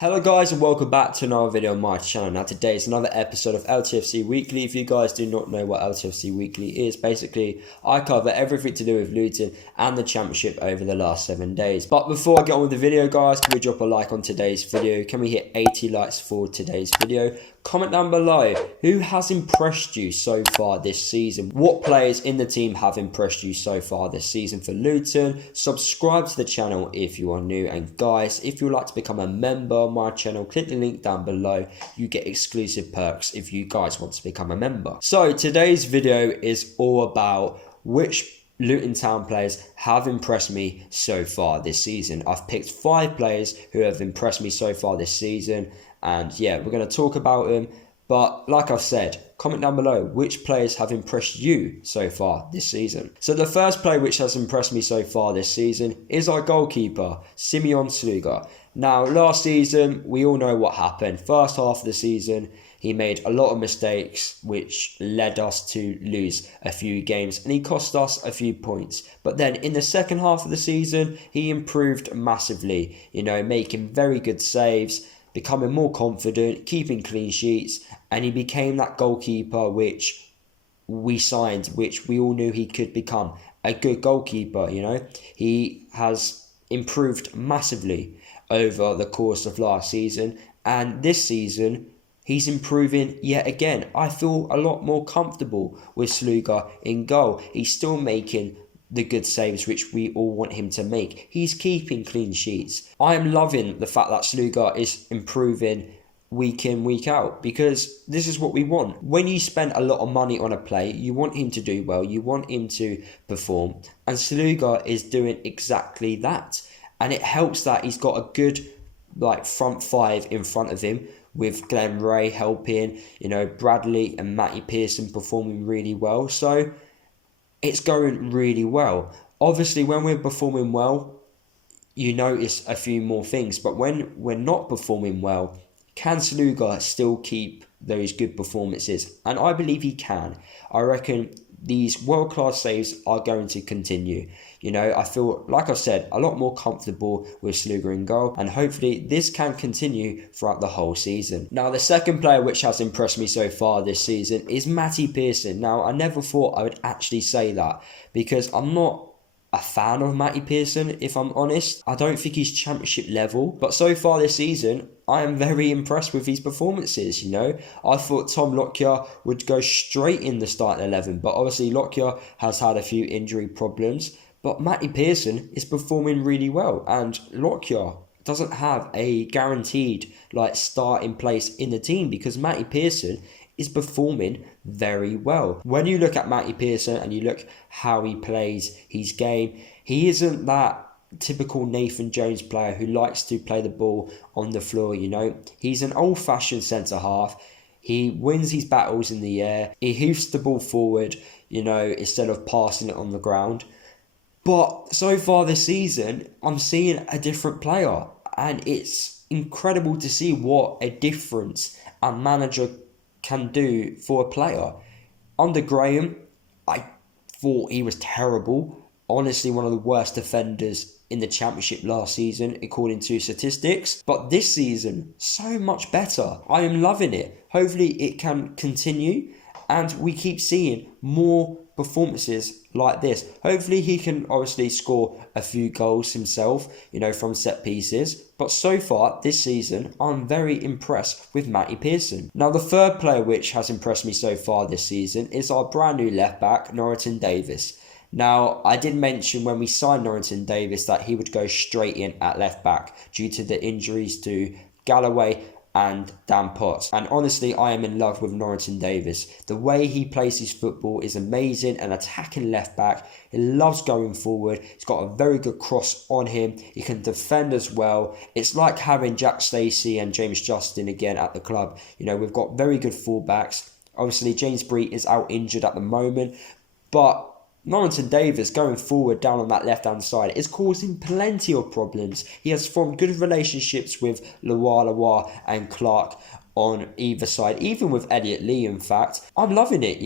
Hello guys and welcome back to another video on my channel. Now today is another episode of LTFC Weekly. If you guys do not know what LTFC Weekly is, basically I cover everything to do with Luton and the Championship over the last 7 days. But before I get on with the video guys, can we drop a like on today's video? Can we hit 80 likes for today's video? Comment down below, who has impressed you so far this season? What players in the team have impressed you so far this season for Luton? Subscribe to the channel if you are new, and guys, if you would like to become a member of my channel, click the link down below. You get exclusive perks if you guys want to become a member. So today's video is all about which Luton Town players have impressed me so far this season. I've picked 5 players who have impressed me so far this season, and yeah, we're going to talk about them. But like I've said, comment down below which players have impressed you so far this season. So the first player which has impressed me so far this season is our goalkeeper, Simeon Sluga. Now, last season, we all know what happened. First half of the season, he made a lot of mistakes, which led us to lose a few games, and he cost us a few points. But then in the second half of the season, he improved massively, making very good saves, becoming more confident, keeping clean sheets, and he became that goalkeeper which we signed, which we all knew he could become a good goalkeeper. He has improved massively over the course of last season, and this season he's improving yet again. I feel a lot more comfortable with Sluga in goal. He's still making the good saves which we all want him to make. He's keeping clean sheets. I am loving the fact that Sluga is improving week in, week out, because this is what we want. When you spend a lot of money on a player, you want him to do well, you want him to perform, and Sluga is doing exactly that. And it helps that he's got a good front 5 in front of him, with Glenn Ray helping, Bradley and Matty Pearson performing really well. So it's going really well. Obviously, when we're performing well, you notice a few more things. But when we're not performing well, can Sluga still keep those good performances? And I believe he can. I reckon these world-class saves are going to continue. I feel, like I said, a lot more comfortable with Sluga in goal, and hopefully this can continue throughout the whole season. Now, the second player which has impressed me so far this season is Matty Pearson. Now, I never thought I would actually say that, because I'm not a fan of Matty Pearson, if I'm honest. I don't think he's Championship level, but so far this season, I am very impressed with his performances. I thought Tom Lockyer would go straight in the starting 11, but obviously Lockyer has had a few injury problems. But Matty Pearson is performing really well, and Lockyer doesn't have a guaranteed starting place in the team, because Matty Pearson is performing very well. When you look at Matty Pearson and you look how he plays his game, he isn't that typical Nathan Jones player who likes to play the ball on the floor. He's an old-fashioned centre-half. He wins his battles in the air. He hoofs the ball forward, instead of passing it on the ground. But so far this season, I'm seeing a different player, and it's incredible to see what a difference a manager can do for a player. Under Graham, I thought he was terrible. Honestly, one of the worst defenders in the Championship last season, according to statistics. But this season, so much better. I am loving it. Hopefully it can continue, and we keep seeing more performances like this. Hopefully he can obviously score a few goals himself, from set pieces. But so far this season, I'm very impressed with Matty Pearson. Now, the third player which has impressed me so far this season is our brand new left back, Norrington-Davies. Now, I did mention when we signed Norrington-Davies that he would go straight in at left back due to the injuries to Galloway and Dan Potts. And honestly, I am in love with Norrington-Davies. The way he plays his football is amazing. An attacking left back. He loves going forward. He's got a very good cross on him. He can defend as well. It's like having Jack Stacey and James Justin again at the club. We've got very good fullbacks. Obviously, James Bree is out injured at the moment, but Norrington-Davies going forward down on that left-hand side is causing plenty of problems. He has formed good relationships with Lawar and Clark on either side, even with Elliot Lee, in fact. I'm loving it,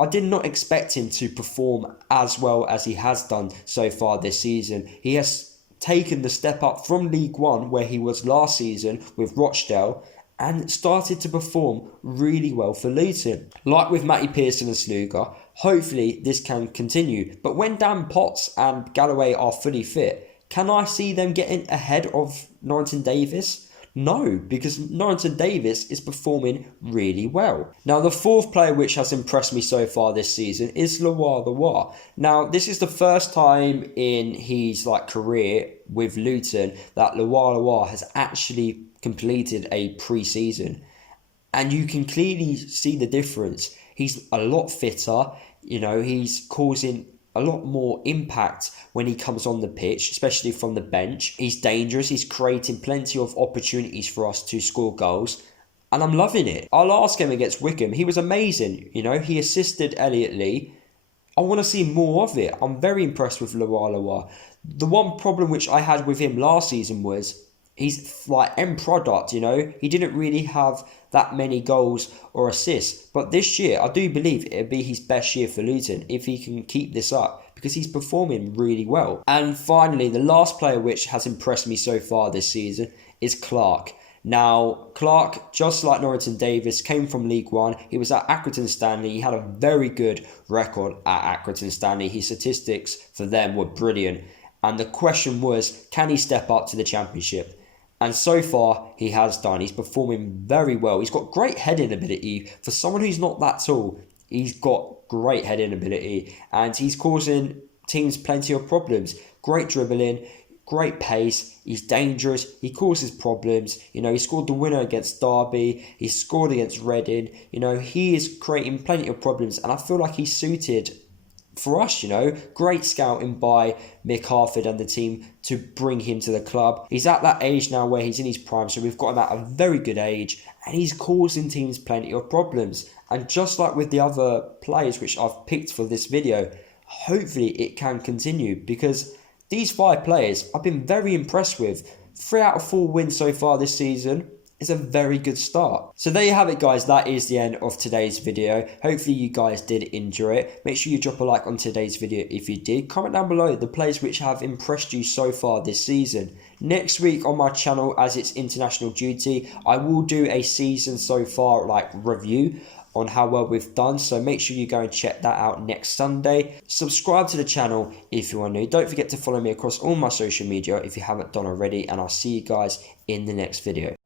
I did not expect him to perform as well as he has done so far this season. He has taken the step up from League One, where he was last season with Rochdale, and started to perform really well for Luton. Like with Matty Pearson and Sluga, hopefully this can continue. But when Dan Potts and Galloway are fully fit, can I see them getting ahead of Norrington-Davies? No, because Norrington-Davies is performing really well. Now, the fourth player which has impressed me so far this season is Lewa. Now, this is the first time in his career with Luton that Lewa has actually completed a pre-season. And you can clearly see the difference. He's a lot fitter, he's causing a lot more impact when he comes on the pitch, especially from the bench. He's dangerous. He's creating plenty of opportunities for us to score goals. And I'm loving it. Our last game against Wickham, he was amazing. He assisted Elliot Lee. I want to see more of it. I'm very impressed with Lewa. The one problem which I had with him last season was he's end product, He didn't really have that many goals or assists. But this year, I do believe it'll be his best year for Luton if he can keep this up, because he's performing really well. And finally, the last player which has impressed me so far this season is Clark. Now, Clark, just like Norrington-Davies, came from League One. He was at Accrington Stanley. He had a very good record at Accrington Stanley. His statistics for them were brilliant. And the question was, can he step up to the Championship? And so far, he has done. He's performing very well. He's got great heading ability. For someone who's not that tall, he's got great heading ability. And he's causing teams plenty of problems. Great dribbling, great pace. He's dangerous. He causes problems. He scored the winner against Derby. He scored against Reading. He is creating plenty of problems. And I feel like he's suited for us, great scouting by Mick Harford and the team to bring him to the club. He's at that age now where he's in his prime, so we've got him at a very good age, and he's causing teams plenty of problems. And just like with the other players which I've picked for this video, hopefully it can continue, because these 5 players I've been very impressed with. 3 out of 4 wins so far this season is a very good start. So there you have it, guys. That is the end of today's video. Hopefully you guys did enjoy it. Make sure you drop a like on today's video if you did. Comment down below the players which have impressed you so far this season. Next week on my channel, as it's international duty, I will do a season so far review on how well we've done, so make sure you go and check that out next Sunday. Subscribe to the channel if you are new. Don't forget to follow me across all my social media if you haven't done already, and I'll see you guys in the next video.